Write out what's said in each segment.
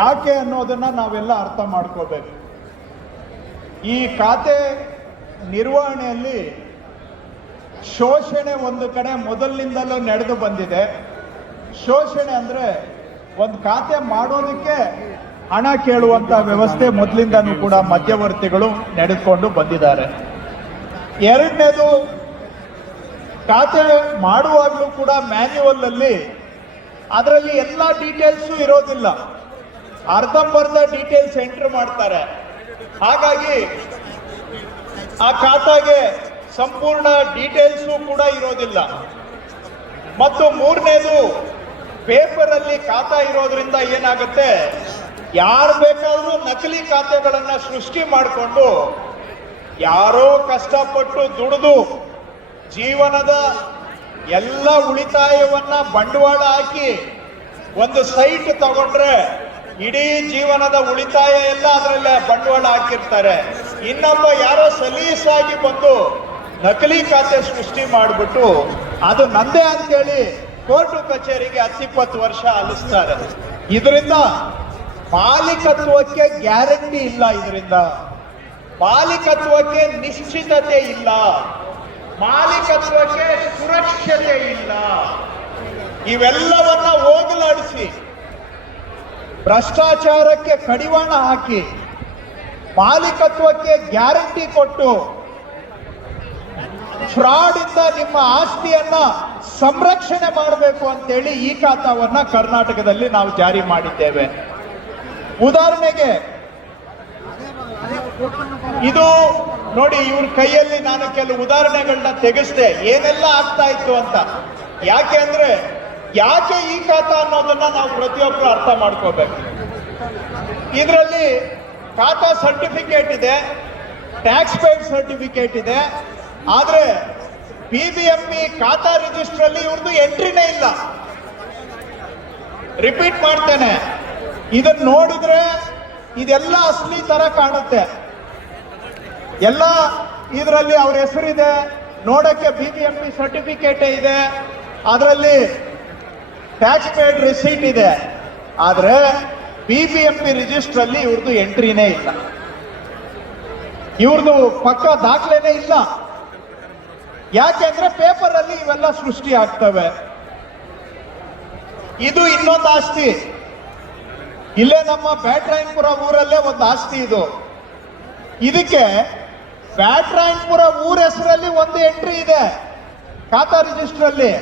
ಯಾಕೆ ಅನ್ನೋದನ್ನ ನಾವೆಲ್ಲ ಅರ್ಥ ಮಾಡ್ಕೋಬೇಕು. ಈ ಖಾತೆ ನಿರ್ವಹಣೆಯಲ್ಲಿ ಶೋಷಣೆ ಒಂದು ಕಡೆ ಮೊದಲಿನಿಂದಲೂ ನಡೆದು ಬಂದಿದೆ. ಶೋಷಣೆ ಅಂದ್ರೆ ಒಂದು ಖಾತೆ ಮಾಡೋದಕ್ಕೆ ಹಣ ಕೇಳುವಂತ ವ್ಯವಸ್ಥೆ ಮೊದಲಿಂದನೂ ಕೂಡ ಮಧ್ಯವರ್ತಿಗಳು ನಡೆದುಕೊಂಡು ಬಂದಿದ್ದಾರೆ. ಎರಡನೇದು, ಖಾತೆ ಮಾಡುವಾಗಲೂ ಕೂಡ ಮ್ಯಾನ್ಯುವಲ್ ಅಲ್ಲಿ ಅದರಲ್ಲಿ ಎಲ್ಲ ಡೀಟೇಲ್ಸು ಇರೋದಿಲ್ಲ, ಅರ್ಧಂಬರ್ಧ ಡೀಟೇಲ್ಸ್ ಎಂಟ್ರ್ ಮಾಡ್ತಾರೆ. ಹಾಗಾಗಿ ಆ ಖಾತೆಗೆ ಸಂಪೂರ್ಣ ಡೀಟೇಲ್ಸು ಕೂಡ ಇರೋದಿಲ್ಲ. ಮತ್ತು ಮೂರನೇದು, ಪೇಪರ್ ಅಲ್ಲಿ ಖಾತಾ ಇರೋದ್ರಿಂದ ಏನಾಗುತ್ತೆ, ಯಾರು ಬೇಕಾದ್ರೂ ನಕಲಿ ಖಾತೆಗಳನ್ನ ಸೃಷ್ಟಿ ಮಾಡಿಕೊಂಡು ಯಾರೋ ಕಷ್ಟಪಟ್ಟು ದುಡಿದು ಜೀವನದ ಎಲ್ಲ ಉಳಿತಾಯವನ್ನ ಬಂಡವಾಳ ಹಾಕಿ ಒಂದು ಸೈಟ್ ತಗೊಂಡ್ರೆ ಇಡೀ ಜೀವನದ ಉಳಿತಾಯ ಎಲ್ಲ ಅದರಲ್ಲೇ ಬಂಡವಾಳ ಹಾಕಿರ್ತಾರೆ. ಇನ್ನೊಬ್ಬ ಯಾರೋ ಸಲೀಸಾಗಿ ಬಂದು ನಕಲಿ ಖಾತೆ ಸೃಷ್ಟಿ ಮಾಡಿಬಿಟ್ಟು ಅದು ನಂದೇ ಅಂತೇಳಿ ಕೋರ್ಟು ಕಚೇರಿಗೆ 10-20 ವರ್ಷ ಅಲಿಸ್ತಾರೆ. ಇದರಿಂದ ಮಾಲೀಕತ್ವಕ್ಕೆ ಗ್ಯಾರಂಟಿ ಇಲ್ಲ, ಇದರಿಂದ ಮಾಲೀಕತ್ವಕ್ಕೆ ನಿಶ್ಚಿತತೆ ಇಲ್ಲ, ಮಾಲೀಕತ್ವಕ್ಕೆ ಸುರಕ್ಷತೆ ಇಲ್ಲ. ಇವೆಲ್ಲವನ್ನ ಹೋಗಲಾಡಿಸಿ ಭ್ರಷ್ಟಾಚಾರಕ್ಕೆ ಕಡಿವಾಣ ಹಾಕಿ ಮಾಲೀಕತ್ವಕ್ಕೆ ಗ್ಯಾರಂಟಿ ಕೊಟ್ಟು ಫ್ರಾಡ್ ಇಂದ ನಿಮ್ಮ ಆಸ್ತಿಯನ್ನ ಸಂರಕ್ಷಣೆ ಮಾಡಬೇಕು ಅಂತೇಳಿ ಈ ಖಾತಾವನ್ನ ಕರ್ನಾಟಕದಲ್ಲಿ ನಾವು ಜಾರಿ ಮಾಡಿದ್ದೇವೆ. ಉದಾಹರಣೆಗೆ ಇದು ನೋಡಿ, ಇವ್ರ ಕೈಯಲ್ಲಿ ನಾನು ಕೆಲವು ಉದಾಹರಣೆಗಳನ್ನ ತೆಗೆಸ್ದೆ ಏನೆಲ್ಲ ಆಗ್ತಾ ಇತ್ತು ಅಂತ. ಯಾಕೆ ಅಂದ್ರೆ ಯಾಕೆ ಈ ಖಾತಾ ಅನ್ನೋದನ್ನ ನಾವು ಪ್ರತಿಯೊಬ್ಬರು ಅರ್ಥ ಮಾಡ್ಕೋಬೇಕು. ಇದರಲ್ಲಿ ಖಾತಾ ಸರ್ಟಿಫಿಕೇಟ್ ಇದೆ, ಟ್ಯಾಕ್ಸ್ ಪೇಡ್ ಸರ್ಟಿಫಿಕೇಟ್ ಇದೆ, ಆದ್ರೆ BBMP ಖಾತಾ ರಿಜಿಸ್ಟರ್ ಅಲ್ಲಿ ಇವ್ರದ್ದು ಎಂಟ್ರಿನೇ ಇಲ್ಲ. ರಿಪೀಟ್ ಮಾಡ್ತೇನೆ, ಇದನ್ನ ನೋಡಿದ್ರೆ ಇದೆಲ್ಲ ಅಸಲಿ ತರ ಕಾಣುತ್ತೆ. ಎಲ್ಲ ಇದರಲ್ಲಿ ಅವ್ರ ಹೆಸರಿದೆ, ನೋಡಕ್ಕೆ BBMP ಸರ್ಟಿಫಿಕೇಟ್ ಇದೆ, ಅದರಲ್ಲಿ ಟ್ಯಾಕ್ಸ್ ಪೇಡ್ ರಿಸೀಟ್ ಇದೆ, ಆದ್ರೆ BBMP ರಿಜಿಸ್ಟರ್ ಅಲ್ಲಿ ಇವ್ರದ್ದು ಎಂಟ್ರಿನೇ ಇಲ್ಲ, ಇವ್ರದ್ದು ಪಕ್ಕ ದಾಖಲೆನೇ ಇಲ್ಲ. ಯಾಕೆಂದ್ರೆ ಪೇಪರ್ ಅಲ್ಲಿ ಇವೆಲ್ಲ ಸೃಷ್ಟಿ ಆಗ್ತವೆ. ಇದು ಇನ್ನೊಂದು ಆಸ್ತಿ, ಇಲ್ಲೇ ನಮ್ಮ ಬ್ಯಾಟ್ರಾಯನ್ಪುರ ಊರಲ್ಲೇ ಒಂದು ಆಸ್ತಿ ಇದು. ಇದಕ್ಕೆ ಬ್ಯಾಟ್ರಾಯನ್ಪುರ ಊರ ಹೆಸರಲ್ಲಿ ಒಂದು ಎಂಟ್ರಿ ಇದೆ ಖಾತಾ ರಿಜಿಸ್ಟರ್ ಅಲ್ಲಿ.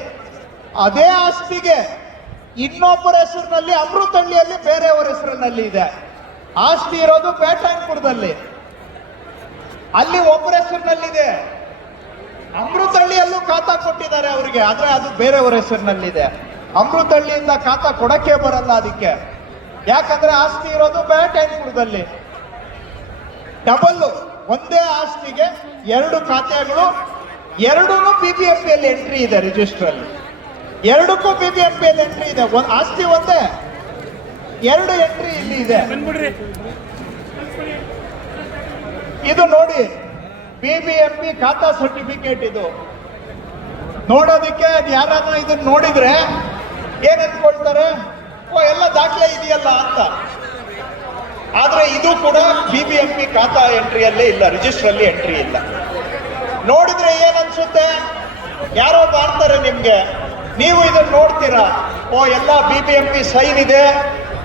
ಅದೇ ಆಸ್ತಿಗೆ ಇನ್ನೊಬ್ಬರ ಹೆಸರಿನಲ್ಲಿ ಅಮೃತಹಳ್ಳಿಯಲ್ಲಿ ಬೇರೆಯವರ ಹೆಸರಿನಲ್ಲಿ ಇದೆ. ಆಸ್ತಿ ಇರೋದು ಬ್ಯಾಟ್ರಾಯನ್ಪುರದಲ್ಲಿ, ಅಲ್ಲಿ ಒಬ್ಬರ ಹೆಸರಿನಲ್ಲಿದೆ. ಅಮೃತಹಳ್ಳಿಯಲ್ಲೂ ಖಾತಾ ಕೊಟ್ಟಿದ್ದಾರೆ ಅವರಿಗೆ, ಆದ್ರೆ ಅದು ಬೇರೆಯವರ ಹೆಸರಿನಲ್ಲಿದೆ. ಅಮೃತಹಳ್ಳಿಯಿಂದ ಖಾತಾ ಕೊಡಕ್ಕೆ ಬರಲ್ಲ ಅದಕ್ಕೆ, ಯಾಕಂದ್ರೆ ಆಸ್ತಿ ಇರೋದು ಬ್ಯಾಟ್ರಾಯನ್ಪುರದಲ್ಲಿ. ಡಬಲ್ ಒಂದೇ ಆಸ್ತಿಗೆ ಎರಡು ಖಾತೆಗಳು, ಎರಡೂ BBMP ಅಲ್ಲಿ ಎಂಟ್ರಿ ಇದೆ ರಿಜಿಸ್ಟರ್ ಅಲ್ಲಿ, ಎರಡಕ್ಕೂ BBMP ಅಲ್ಲಿ ಎಂಟ್ರಿ ಇದೆ. ಆಸ್ತಿ ಒಂದೇ, ಎರಡು ಎಂಟ್ರಿ ಇಲ್ಲಿ ಇದೆ. ಇದು ನೋಡಿ BBMP ಖಾತಾ ಸರ್ಟಿಫಿಕೇಟ್. ಇದು ನೋಡೋದಕ್ಕೆ ಯಾರಾದ್ರೂ ಇದನ್ನ ನೋಡಿದ್ರೆ ಏನ್ ಅಂದ್ಕೊಳ್ತಾರೆ, ಓ ಎಲ್ಲ ದಾಖಲೆ ಇದೆಯಲ್ಲ ಅಂತ. ಆದ್ರೆ ಇದು ಕೂಡ BBMP ಖಾತಾ ಎಂಟ್ರಿಯಲ್ಲೇ ಇಲ್ಲ, ರಿಜಿಸ್ಟರ್ ಅಲ್ಲಿ ಎಂಟ್ರಿ ಇಲ್ಲ. ನೋಡಿದ್ರೆ ಏನ್ ಅನ್ಸುತ್ತೆ, ಯಾರೋ ಮಾಡ್ತಾರೆ ನಿಮ್ಗೆ, ನೀವು ಇದನ್ನ ನೋಡ್ತೀರಾ, ಓ ಎಲ್ಲ BBMP ಸೈನ್ ಇದೆ,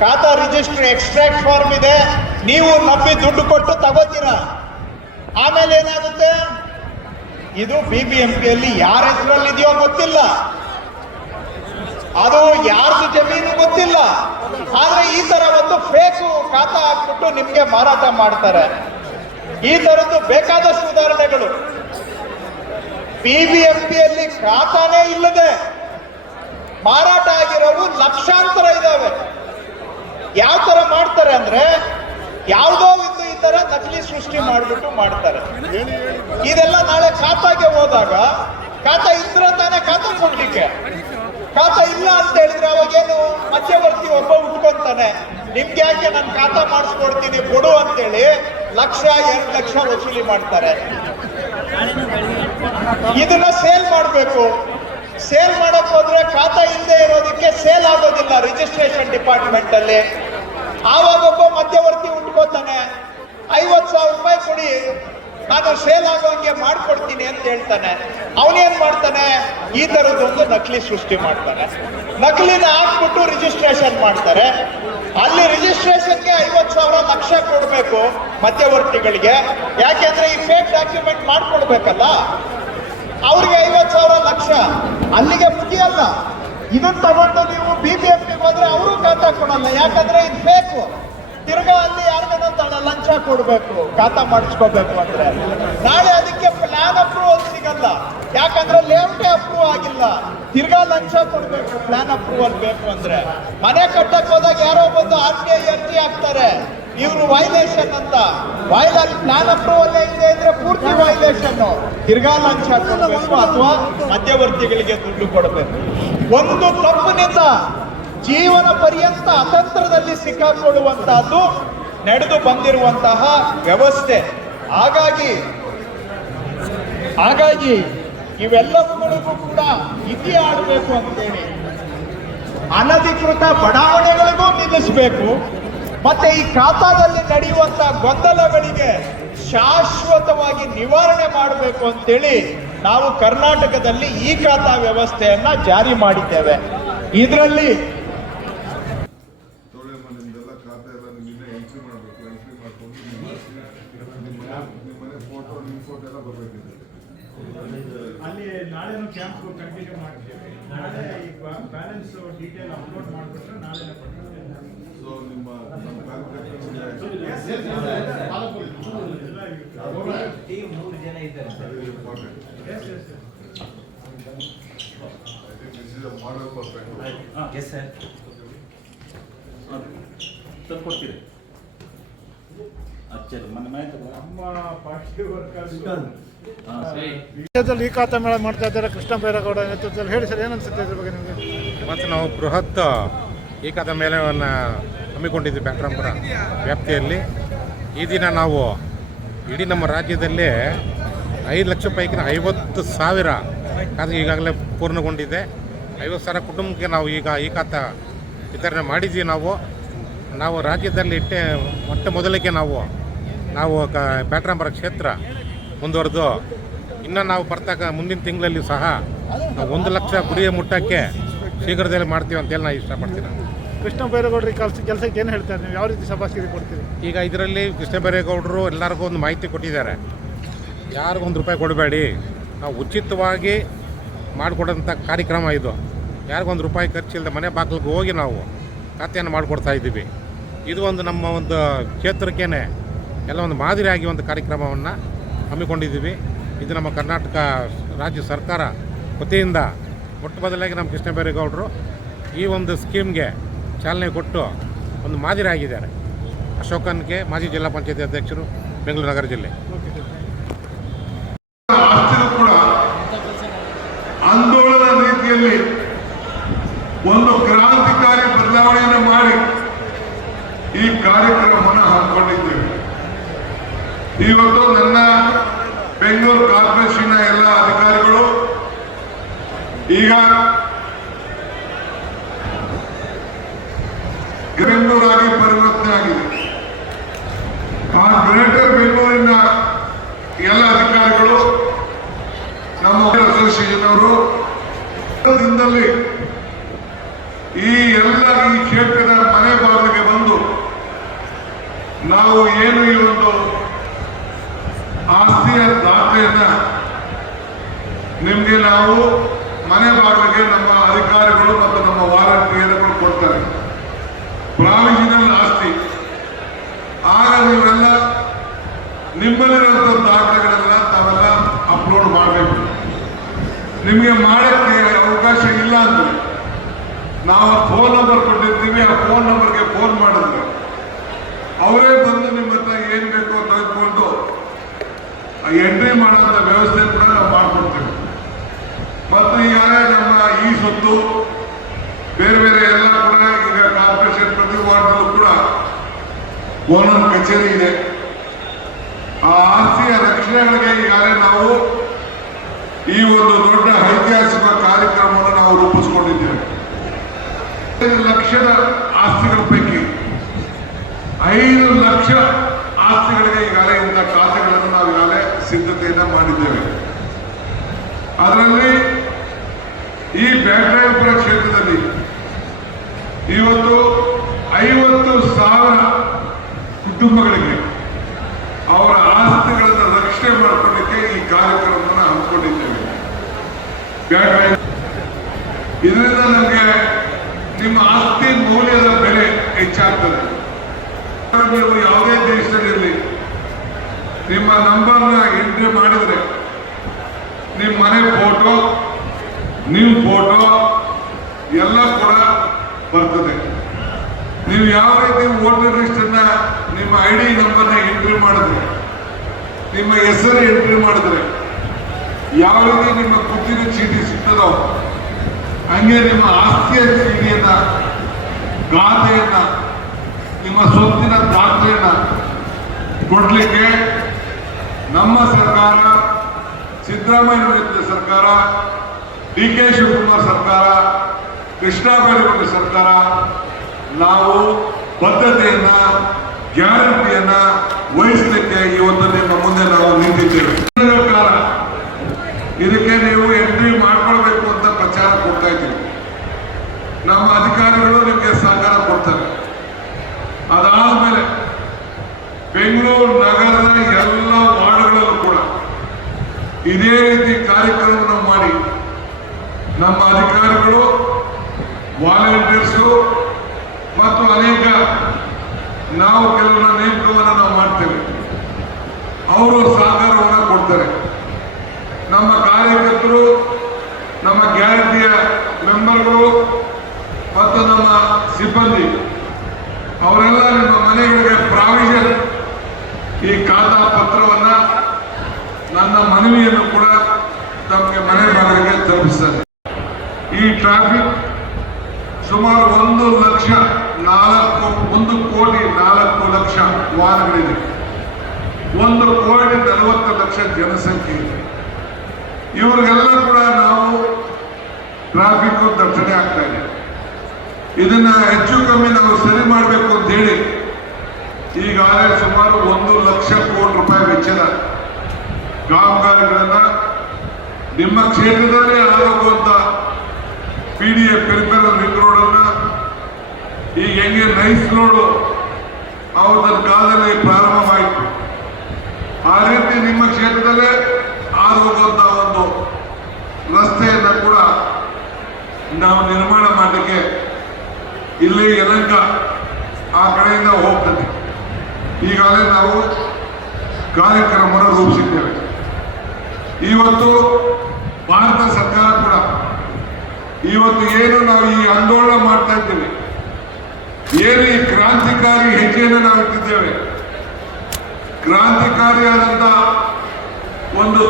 ಖಾತಾ ರಿಜಿಸ್ಟರ್ ಎಕ್ಸ್ಟ್ರಾಕ್ಟ್ ಫಾರ್ಮ್ ಇದೆ, ನೀವು ನಂಬಿ ದುಡ್ಡು ಕೊಟ್ಟು ತಗೋತೀರಾ. ಆಮೇಲೆ ಏನಾಗುತ್ತೆ, ಇದು BBMP ಅಲ್ಲಿ ಯಾರ ಹೆಸರಲ್ಲಿ ಇದೆಯೋ ಗೊತ್ತಿಲ್ಲ, ಅದು ಯಾರ್ದು ಜಮೀನು ಗೊತ್ತಿಲ್ಲ, ಆದ್ರೆ ಈ ತರ ಒಂದು ಫೇಕ್ ಖಾತಾ ಹಾಕ್ಬಿಟ್ಟು ನಿಮ್ಗೆ ಮಾರಾಟ ಮಾಡ್ತಾರೆ. ಈ ತರದ್ದು ಬೇಕಾದಷ್ಟು ಉದಾಹರಣೆಗಳು. BBMP ಅಲ್ಲಿ ಖಾತಾನೇ ಇಲ್ಲದೆ ಮಾರಾಟ ಆಗಿರೋವು ಲಕ್ಷಾಂತರ ಇದಾವೆ. ಯಾವ ತರ ಮಾಡ್ತಾರೆ ಅಂದ್ರೆ, ಯಾವುದೋ ಒಂದು ಈ ತರ ನಕಲಿ ಸೃಷ್ಟಿ ಮಾಡಿಬಿಟ್ಟು ಮಾಡ್ತಾರೆ. ಇದೆಲ್ಲ ನಾಳೆ ಖಾತಾಗೆ ಹೋದಾಗ, ಖಾತಾ ಇದ್ರೆ ತಾನೇ ಖಾತಾ ಕೊಡ್ಲಿಕ್ಕೆ, ಖಾತಾ ಇಲ್ಲ ಅಂತ ಹೇಳಿದ್ರೆ ಅವಾಗೇನು ಮಧ್ಯವರ್ತಿ ಒಬ್ಬ ಉಟ್ಕೊಂತಾನೆ, ನಿಮ್ಗೆ ಯಾಕೆ ನಾನು ಖಾತಾ ಮಾಡಿಸ್ಕೊಡ್ತೀನಿ ಕೊಡು ಅಂತೇಳಿ 1,00,000 2 ಲಕ್ಷ ವಸೂಲಿ ಮಾಡ್ತಾರೆ. ಇದನ್ನ ಸೇಲ್ ಮಾಡಬೇಕು. ಸೇಲ್ ಮಾಡಕ್ ಹೋದ್ರೆ ಖಾತಾ ಇಲ್ಲದೆ ಇರೋದಕ್ಕೆ ಸೇಲ್ ಆಗೋದಿಲ್ಲ ರಿಜಿಸ್ಟ್ರೇಷನ್ ಡಿಪಾರ್ಟ್ಮೆಂಟ್ ಅಲ್ಲಿ. ಆವಾಗ ನೋಡಿ ನಾನು ಸೇಲ್ ಆಗೋಂಗೆ ಮಾಡ್ಕೊಡ್ತೀನಿ ಅಂತ ಹೇಳ್ತಾನೆ. ಅವನೇನ್ ಮಾಡ್ತಾನೆ, ಈ ತರದೊಂದು ನಕಲಿ ಸೃಷ್ಟಿ ಮಾಡ್ತಾನೆ. ನಕಲಿನ ಹಾಕ್ಬಿಟ್ಟು ರಿಜಿಸ್ಟ್ರೇಷನ್ ಮಾಡ್ತಾರೆ. ಅಲ್ಲಿ ರಿಜಿಸ್ಟ್ರೇಷನ್ಗೆ 50,000 ಲಕ್ಷ ಕೊಡ್ಬೇಕು ಮಧ್ಯವರ್ತಿಗಳಿಗೆ. ಯಾಕೆಂದ್ರೆ ಈ ಫೇಕ್ ಡಾಕ್ಯುಮೆಂಟ್ ಮಾಡ್ಕೊಡ್ಬೇಕಲ್ಲ, ಅವ್ರಿಗೆ 50,000 ಲಕ್ಷ. ಅಲ್ಲಿಗೆ ಮುಗಿಯಲ್ಲ. ಇದನ್ನ ತಗೊಂಡು ನೀವು BBMP ಹೋದ್ರೆ ಅವರು ಖಾತಾ ಕೊಡಲ್ಲ, ಯಾಕಂದ್ರೆ ಇದು ಬೇಕು. ತಿರ್ಗಾ ಅಲ್ಲಿ ಯಾರಿಗೇನೋ ಲಂಚ ಕೊಡ್ಬೇಕು ಖಾತಾ ಮಾಡಿಸ್ಕೋಬೇಕು ಅಂದ್ರೆ. ನಾಳೆ ಅದಕ್ಕೆ ಪ್ಲಾನ್ ಅಪ್ರೂವಲ್ ಸಿಗಲ್ಲ, ಯಾಕಂದ್ರೆ ಲೇಔಟೇ ಅಪ್ರೂವ್ ಆಗಿಲ್ಲ. ತಿರ್ಗಾ ಲಂಚ ಕೊಡ್ಬೇಕು ಪ್ಲಾನ್ ಅಪ್ರೂವಲ್ ಬೇಕು ಅಂದ್ರೆ. ಮನೆ ಕಟ್ಟಕ್ ಹೋದಾಗ ಯಾರೋ ಬಂದು RTI ಅರ್ಜಿ ಹಾಕ್ತಾರೆ, ಇವರು ವೈಲೇಷನ್ ಅಂತ. ಪ್ಲಾನ್ ಅಪ್ರೂವಲ್ ಇದೆ ಇದ್ರೆ ಪೂರ್ತಿ ವೈಲೇಷನ್. ತಿರ್ಗಾ ಲಂಚ ಕೊಡಬೇಕು ಅಥವಾ ಮಧ್ಯವರ್ತಿಗಳಿಗೆ ದುಡ್ಡು ಕೊಡಬೇಕು. ಒಂದು ತಪ್ಪಿನಿಂದ ಜೀವನ ಪರ್ಯಂತ ಅತಂತ್ರದಲ್ಲಿ ಸಿಕ್ಕಾಕೊಳ್ಳುವಂತಹದ್ದು ನಡೆದು ಬಂದಿರುವಂತಹ ವ್ಯವಸ್ಥೆ. ಹಾಗಾಗಿ ಇವೆಲ್ಲವುಗಳಿಗೂ ಕೂಡ ಇತಿ ಆಡಬೇಕು ಅಂತೇಳಿ ಅನಧಿಕೃತ ಬಡಾವಣೆಗಳಿಗೂ ನಿಲ್ಲಿಸಬೇಕು. ಮತ್ತೆ ಈ ಖಾತಾದಲ್ಲಿ ನಡೆಯುವಂತಹ ಗೊಂದಲಗಳಿಗೆ ಶಾಶ್ವತವಾಗಿ ನಿವಾರಣೆ ಮಾಡಬೇಕು ಅಂತೇಳಿ ನಾವು ಕರ್ನಾಟಕದಲ್ಲಿ ಈ ಖಾತಾ ವ್ಯವಸ್ಥೆಯನ್ನ ಜಾರಿ ಮಾಡಿದ್ದೇವೆ. ಇದರಲ್ಲಿ ಅಲ್ಲಿ ನಾಳೆನೂ ಕ್ಯಾಂಪ್ ಕಂಟಿನ್ಯೂ ಮಾಡ್ತೇವೆ. ನಾಳೆ ಈ ಬ್ಯಾಲೆನ್ಸ್ ಡೀಟೇಲ್ ಅಪ್ಲೋಡ್ ಮಾಡಿಬಿಟ್ರೆ ನಾಳೆ ಸೊ ನಿಮ್ಮ ಟೀಮ್ 3 ಜನ ಇದ್ದಾರೆ ಸರ್. ಮಾಡಲ್ ಪರ್ಫೆಕ್ಟ್. Yes sir. ತಂದು ಕೊಡ್ತೀರಿ. ಅಚ್ಚರಿ ನಮ್ಮ ಪಾರ್ಟಿ ವರ್ಕರ್ಸ್ ಈ ಖಾತಾ ಮೇಳ ಮಾಡ್ತಾ ಇದ್ದಾರೆ ಕೃಷ್ಣ ಬೈರೇಗೌಡ ನೇತೃತ್ವದಲ್ಲಿ. ಹೇಳಿ ಸರ್, ಏನನ್ಸುತ್ತೆ ಇದ್ರ ಬಗ್ಗೆ ನಿಮಗೆ? ಮತ್ತು ನಾವು ಬೃಹತ್ ಈ ಖಾತಾ ಮೇಳವನ್ನು ಹಮ್ಮಿಕೊಂಡಿದ್ವಿ ಬ್ಯಾಟ್ರಾಂಪುರ ವ್ಯಾಪ್ತಿಯಲ್ಲಿ. ಈ ದಿನ ನಾವು ಇಡೀ ನಮ್ಮ ರಾಜ್ಯದಲ್ಲೇ 5 ಲಕ್ಷ ಪೈಕಿನ 50,000 ಖಾತೆ ಈಗಾಗಲೇ ಪೂರ್ಣಗೊಂಡಿದೆ. 50,000 ಕುಟುಂಬಕ್ಕೆ ನಾವು ಈಗ ಈ ಖಾತಾ ವಿತರಣೆ ಮಾಡಿದ್ವಿ. ನಾವು ರಾಜ್ಯದಲ್ಲಿ ಮೊಟ್ಟ ಮೊದಲಿಗೆ ನಾವು ಬ್ಯಾಟ್ರಾಂಪುರ ಕ್ಷೇತ್ರ ಮುಂದುವರೆದು ಇನ್ನು ನಾವು ಮುಂದಿನ ತಿಂಗಳಲ್ಲಿ ಸಹ ನಾವು 1 ಲಕ್ಷ ಗುರಿಯ ಮುಟ್ಟಕ್ಕೆ ಶೀಘ್ರದಲ್ಲೇ ಮಾಡ್ತೀವಿ ಅಂತೇಳಿ ನಾನು ಇಷ್ಟಪಡ್ತೀನಿ. ಕೃಷ್ಣ ಬೈರೇಗೌಡರು ಕೆಲಸಕ್ಕೆ ಏನು ಹೇಳ್ತಾರೆ, ನೀವು ಯಾವ ರೀತಿ ಸಭಾಸ್ಕಿರಿ ಕೊಡ್ತೀರಿ? ಈಗ ಇದರಲ್ಲಿ ಕೃಷ್ಣ ಬೈರೇಗೌಡರು ಎಲ್ಲರಿಗೂ ಒಂದು ಮಾಹಿತಿ ಕೊಟ್ಟಿದ್ದಾರೆ. ಯಾರಿಗೂ ₹1 ಕೊಡಬೇಡಿ, ನಾವು ಉಚಿತವಾಗಿ ಮಾಡಿಕೊಡೋಂಥ ಕಾರ್ಯಕ್ರಮ ಇದು. ಯಾರಿಗೂ ₹1 ಖರ್ಚಿಲ್ಲದೆ ಮನೆ ಬಾಗಿಲಿಗೆ ಹೋಗಿ ನಾವು ಖಾತೆಯನ್ನು ಮಾಡಿಕೊಡ್ತಾ ಇದ್ದೀವಿ. ಇದು ಒಂದು ನಮ್ಮ ಒಂದು ಕ್ಷೇತ್ರಕ್ಕೇ ಎಲ್ಲ ಒಂದು ಮಾದರಿಯಾಗಿ ಒಂದು ಕಾರ್ಯಕ್ರಮವನ್ನು ಹಮ್ಮಿಕೊಂಡಿದ್ದೀವಿ. ಇದು ನಮ್ಮ ಕರ್ನಾಟಕ ರಾಜ್ಯ ಸರ್ಕಾರ ವತಿಯಿಂದ ಮೊಟ್ಟ ಮೊದಲಾಗಿ ನಮ್ಮ ಕೃಷ್ಣ ಬೈರೇಗೌಡರು ಈ ಒಂದು ಸ್ಕೀಮ್ಗೆ ಚಾಲನೆ ಕೊಟ್ಟು ಒಂದು ಮಾದರಿ ಆಗಿದ್ದಾರೆ. ಅಶೋಕನ್ಗೆ ಮಾಜಿ ಜಿಲ್ಲಾ ಪಂಚಾಯತಿ ಅಧ್ಯಕ್ಷರು, ಬೆಂಗಳೂರು ನಗರ ಜಿಲ್ಲೆ. ಆಸ್ತಿಗೂ ಕೂಡ ಆಂದೋಲನ ರೀತಿಯಲ್ಲಿ ಒಂದು ಕ್ರಾಂತಿಕಾರಿ ಬದಲಾವಣೆಯನ್ನು ಮಾಡಿ ಈ ಕಾರ್ಯಕ್ರಮವನ್ನು ಹಮ್ಮಿಕೊಂಡಿದ್ದೇವೆ. ಇವತ್ತು ನನ್ನ ಬೆಂಗಳೂರು ಕಾರ್ಪೊರೇಷನ್ನ ಎಲ್ಲ ಅಧಿಕಾರಿಗಳು ಈಗ ಬೆಂಗಳೂರಾಗಿ ಪರಿವರ್ತನೆ ಆಗಿದೆ. ಆ ಗ್ರೇಟರ್ ಬೆಂಗಳೂರಿನ ಎಲ್ಲ ಅಧಿಕಾರಿಗಳು ನಮ್ಮ ಅಸೋಸಿಯೇಷನ್ ಅವರು ದಿನದಲ್ಲಿ ಈ ಕ್ಷೇತ್ರದ ಮನೆ ಬಾಗಿಲಿಗೆ ಬಂದು ನಾವು ಏನು ಈ ಒಂದು ಆಸ್ತಿಯ ದಾಖಲೆಯನ್ನ ನಿಮಗೆ ನಾವು ಮನೆ ಬಾಗಿಲಿಗೆ ನಮ್ಮ ಅಧಿಕಾರಿಗಳು ಮತ್ತು ನಮ್ಮ ವಾಲಂಟಿಯರ್ಗಳು ಕೊಡ್ತಾರೆ. ಪ್ರಾವಿಷನಲ್ ಆಸ್ತಿ. ಆಗ ನೀವೆಲ್ಲ ನಿಮ್ಮಲ್ಲಿರುವಂಥ ದಾಖಲೆಗಳೆಲ್ಲ ತಾವೆಲ್ಲ ಅಪ್ಲೋಡ್ ಮಾಡಬೇಕು. ನಿಮಗೆ ಮಾಡಕ್ಕೆ ಅವಕಾಶ ಇಲ್ಲ ಅಂದ್ರೆ ನಾವು ಫೋನ್ ನಂಬರ್ ಕೊಟ್ಟಿರ್ತೀವಿ. ಆ ಫೋನ್ ನಂಬರ್ಗೆ ಫೋನ್ ಮಾಡಿದ್ರೆ ಅವರೇ ಬಂದು ನಿಮ್ಮ ಹತ್ರ ಏನ್ ಬೇಕು ಅಂತ ತೆಗೆದುಕೊಂಡು ಎಂಟ್ರಿ ಮಾಡುವಂತ ವ್ಯವಸ್ಥೆ ಕೂಡ ನಾವು ಮಾಡ್ಕೊಡ್ತೇವೆ. ಮತ್ತು ಈಗಾಗಲೇ ನಮ್ಮ ಈ ಸೊತ್ತು ಬೇರೆ ಬೇರೆ ಎಲ್ಲ ಕೂಡ ಈಗ ಕಾರ್ಪೊರೇಷನ್ ಪ್ರತಿ ವಾರ್ಡ್ನಲ್ಲೂ ಕೂಡ ಓನರ್ ಕಚೇರಿ ಇದೆ. ಆ ಆಸ್ತಿಯ ರಕ್ಷಣೆಗಳಿಗೆ ಈಗಾಗಲೇ ನಾವು ಈ ಒಂದು ದೊಡ್ಡ ಐತಿಹಾಸಿಕ ಕಾರ್ಯಕ್ರಮವನ್ನು ನಾವು ರೂಪಿಸಿಕೊಂಡಿದ್ದೇವೆ. 5 ಲಕ್ಷದ ಆಸ್ತಿಗಳ ಪೈಕಿ 5 ಲಕ್ಷ ಆಸ್ತಿಗಳಿಗೆ ಈಗಾಗಲೇ ಇಂಥ ಖಾತೆಗಳ ಮಾಡಿದ್ದೇವೆ. ಅದರಲ್ಲಿ ಈ ಬ್ಯಾಟರಾಯಪುರ ಕ್ಷೇತ್ರದಲ್ಲಿ ಇವತ್ತು 50,000 ಕುಟುಂಬಗಳಿಗೆ ಅವರ ಆಸ್ತಿಗಳನ್ನು ರಕ್ಷಣೆ ಮಾಡಿಕೊಳ್ಳಿಕ್ಕೆ ಈ ಕಾರ್ಯಕ್ರಮವನ್ನು ಹಮ್ಮಿಕೊಂಡಿದ್ದೇವೆ. ಇದರಿಂದ ನಮಗೆ ನಿಮ್ಮ ಆಸ್ತಿ ಮೌಲ್ಯದ ಬೆಲೆ ಹೆಚ್ಚಾಗ್ತದೆ. ನೀವು ಯಾವುದೇ ದೇಶದಲ್ಲಿರಲಿ ನಿಮ್ಮ ನಂಬರ್ನ ಎಂಟ್ರಿ ಮಾಡಿದ್ರೆ ನಿಮ್ಮ ಮನೆ ಫೋಟೋ, ನಿಮ್ಮ ಫೋಟೋ ಎಲ್ಲ ಕೂಡ ಬರ್ತದೆ. ನೀವು ಯಾವ ರೀತಿ ವೋಟರ್ ಲಿಸ್ಟ್ ಅನ್ನ ನಿಮ್ಮ ID ನಂಬರ್ನ ಎಂಟ್ರಿ ಮಾಡಿದ್ರೆ, ನಿಮ್ಮ ಹೆಸರು ಎಂಟ್ರಿ ಮಾಡಿದ್ರೆ ಯಾವ ರೀತಿ ನಿಮ್ಮ ಗುರುತಿನ ಚೀಟಿ ಸಿಗ್ತದೋ ಹಂಗೆ ನಿಮ್ಮ ಆಸ್ತಿಯ ಚೀಟಿಯನ್ನ, ಖಾತೆಯನ್ನ, ನಿಮ್ಮ ಸ್ವತ್ತಿನ ದಾಖಲೆಯನ್ನ ಕೊಡ್ಲಿಕ್ಕೆ ನಮ್ಮ ಸರ್ಕಾರ, ಸಿದ್ದರಾಮಯ್ಯ ನೇತೃತ್ವದ ಸರ್ಕಾರ, DK ಶಿವಕುಮಾರ್ ಸರ್ಕಾರ, ಕೃಷ್ಣ ಬೈರೇಗೌಡ ಸರ್ಕಾರ ನಾವು ಬದ್ಧತೆಯನ್ನ, ಗ್ಯಾರಂಟಿಯನ್ನ ವಹಿಸಲಿಕ್ಕೆ ಇವತ್ತು ನಿಮ್ಮ ಮುಂದೆ ನಾವು ನಿಂತಿದ್ದೇವೆ. ಕಾಲ ಇದಕ್ಕೆ ನೀವು ಎಂಟ್ರಿ ಮಾಡ್ಕೊಳ್ಬೇಕು ಅಂತ ಪ್ರಚಾರ ಕೊಡ್ತಾ ಇದ್ದೀವಿ. ನಮ್ಮ ಅಧಿಕಾರಿಗಳು ನಿಮಗೆ ಸಹಕಾರ ಕೊಡ್ತಾರೆ. ಅದಾದ್ಮೇಲೆ ಬೆಂಗಳೂರು ನಗರದ ಎಲ್ಲ ವಾರ್ಡ್ಗಳಲ್ಲೂ ಕೂಡ ಇದೇ ರೀತಿ ಕಾರ್ಯಕ್ರಮವನ್ನು ಮಾಡಿ ನಮ್ಮ ಅಧಿಕಾರಿಗಳು, ವಾಲಂಟಿಯರ್ಸು ಮತ್ತು ಅನೇಕ ನಾವು ಕೆಲವರ ನೇಮಕವನ್ನು ನಾವು ಮಾಡ್ತೇವೆ. ಅವರು ಸಹಕಾರವನ್ನು ಕೊಡ್ತಾರೆ. ನಮ್ಮ ಕಾರ್ಯಕರ್ತರು, ನಮ್ಮ ಗ್ಯಾರಂಟಿಯ ಮೆಂಬರ್ಗಳು ಮತ್ತು ನಮ್ಮ ಸಿಬ್ಬಂದಿ ಅವರೆಲ್ಲ ನಿಮ್ಮ ಮನೆಗಳಿಗೆ ಪ್ರಾವಿಷನ್ ಈ ಖಾತಾ ಪತ್ರವನ್ನ, ನನ್ನ ಮನವಿಯನ್ನು ಕೂಡ ತಮಗೆ ಮನೆ ಬಾಗಿಲಿಗೆ ತಲುಪಿಸ್ತಾರೆ. ಈ ಟ್ರಾಫಿಕ್ ಸುಮಾರು 1,04,00,000 ವಾಹನಗಳಿದೆ. 1,40,00,000 ಜನಸಂಖ್ಯೆ ಇದೆ. ಇವರಿಗೆಲ್ಲ ಕೂಡ ನಾವು ಟ್ರಾಫಿಕ್ ದಟ್ಟಣೆ ಆಗ್ತಾ ಇದೆ. ಇದನ್ನ ಹೆಚ್ಚು ಕಮ್ಮಿ ನಾವು ಸರಿ ಮಾಡಬೇಕು ಅಂತ ಹೇಳಿ ಈಗಾಗಲೇ ಸುಮಾರು 1,00,000 ಕೋಟಿ ರೂಪಾಯಿ ವೆಚ್ಚದ ಕಾಮಗಾರಿಗಳನ್ನ ನಿಮ್ಮ ಕ್ಷೇತ್ರದಲ್ಲೇ ಆಗುವಂತ PDA ಪೆರಿಫೆರಲ್ ರಿಂಗ್ ರೋಡ್ ಅನ್ನ ಈಗ ಹೆಂಗೆ ನೈಸ್ ರೋಡ್ ಅವರ ಕಾಲದಲ್ಲಿ ಪ್ರಾರಂಭವಾಯಿತು, ಆ ರೀತಿ ನಿಮ್ಮ ಕ್ಷೇತ್ರದಲ್ಲೇ ಆಗುವಂತ ಒಂದು ರಸ್ತೆಯನ್ನ ಕೂಡ ನಾವು ನಿರ್ಮಾಣ ಮಾಡಲಿಕ್ಕೆ ಇಲ್ಲಿ ಯಲಹಂಕ ಆ ಕಡೆಯಿಂದ ಹೋಗ್ತದೆ. ಈಗಾಗಲೇ ನಾವು ಕಾರ್ಯಕ್ರಮವನ್ನು ರೂಪಿಸಿದ್ದೇವೆ. ಇವತ್ತು ಭಾರತ ಸರ್ಕಾರ ಕೂಡ ಇವತ್ತು ಏನು ನಾವು ಈ ಆಂದೋಲನ ಮಾಡ್ತಾ ಇದ್ದೇವೆ, ಏನು ಈ ಕ್ರಾಂತಿಕಾರಿ ಹೆಜ್ಜೆಯನ್ನು ನಾವು ಇಟ್ಟಿದ್ದೇವೆ, ಕ್ರಾಂತಿಕಾರಿಯಾದಂತ ಒಂದು